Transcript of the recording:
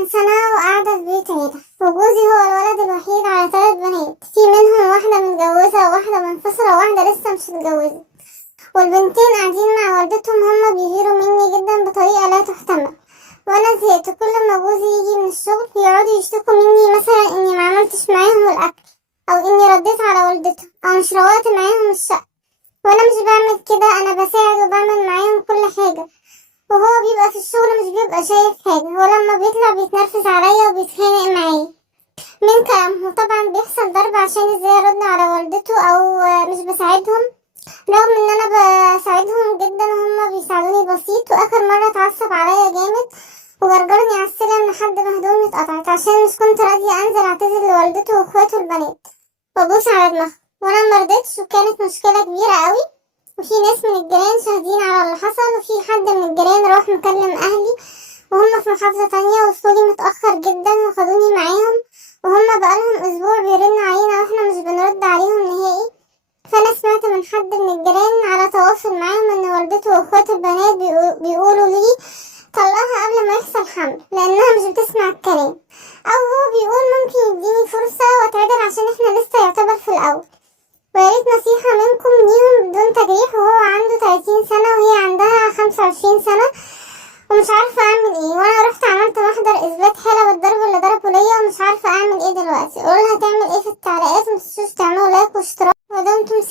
من سنة وقاعدة في بيت عيلة، وجوزي هو الولد الوحيد على 3 بنات، في منهم واحدة متجوزة وواحدة منفصلة وواحدة لسه مش متجوزة. والبنتين قاعدين مع والدتهم، هما بيغيروا مني جدا بطريقة لا تحتمل. وانا زهقت، كل ما جوزي يجي من الشغل يقعدوا يشتكوا مني، مثلا اني ما عملتش معاهم الاكل، او اني رديت على والدتهم، او مش روقت معاهم الشقة. وانا مش بعمل كده، انا بساعد وبعمل معاهم كل حاجة، وهو بيبقى في الشغل مش بيبقى شايف حاجة، ولما بيطلع بيتنرفز عليا وبيتخانق معايا من كلامه. طبعا بيحصل ضرب عشان ازاي ارد على والدته او مش بساعدهم، رغم ان انا بساعدهم جدا وهم بيساعدوني بسيط. واخر مرة اتعصب عليا جامد وجرجرني على السلم لحد ما هدومي اتقطعت، عشان مش كنت راضية انزل اعتذر لوالدته واخواته البنات وابوس على دماغه، وانا مرضتش. وكانت مشكلة كبيرة قوي، وفي ناس من الجيران شاهدين على اللي حصل، وفي حد من الجيران راح مكلم اهلي وهم في محافظة تانية، وصولي متأخر جدا وخدوني معاهم، وهم بقالهم اسبوع بيرنوا علينا واحنا مش بنرد عليهم نهائي. فانا سمعت من حد من الجيران على تواصل معاهم ان والدته واخوات البنات بيقولوا لي طلقها قبل ما يحصل حمل، لانها مش بتسمع الكلام، او هو بيقول ممكن يديني فرصة واتعدل عشان احنا لسه يعتبر في الاول. وياريت نصيحة منكم ليهم بدون تجريح، وهو عنده 30 سنة وهي عندها 25 سنة، ومش عارفة اعمل ايه. وانا رحت عملت محضر اثبات حالة بالضرب اللي ضربه ليا، ومش عارفة اعمل ايه دلوقتي. قولها تعمل ايه في التعليقات، متنسوش تعملوا لايك واشتراك ودمتم سالمين.